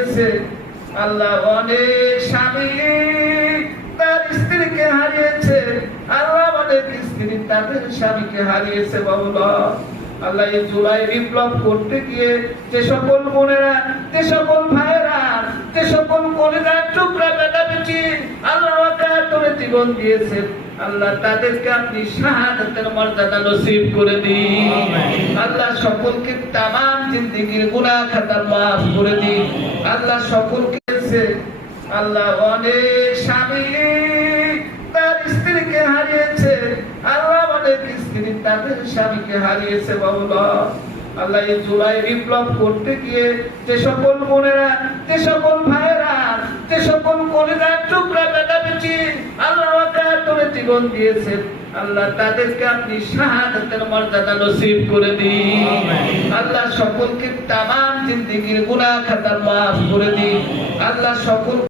হারিয়েছে আল্লাহ অনেক স্বামী তার স্ত্রীকে হারিয়েছে, আল্লাহ অনেক স্ত্রী তাদের স্বামীকে হারিয়েছে বাবুলা আল্লাহ এই জুলাই বিপ্লব করতে গিয়ে যে সকল বোনেরা, যে সকল ভাইয়েরা, যে সকল কলিদার টুকরা বেটা বেটি আল্লাহ করে জীবন দিয়েছেন, আল্লাহ তাদেরকে আপনি শাহাদাতের মর্যাদা নসিব করে দিন। আল্লাহ সকলকে তাম জিন্দিগির গুণা খাতা মাফ করে দিন। আল্লাহ সকলকে আল্লাহ অনেক স্বামী তার স্ত্রীকে হারিয়েছে। আল্লাহ অনেক স্ত্রী তাদের স্বামীকে হারিয়েছে, বাবুলা। আল্লাহ এই জুলাই বিপ্লব করতে গিয়ে যে সকল বোনেরা জীবন দিয়েছেন। আল্লাহ তাদেরকে আপনি শাহাদাতের মর্যাদা নসিব করে দিন। আল্লাহ সকলকে তামাম জিন্দিগির গুনাহ খাতা মাফ করে দিন। আল্লাহ সকল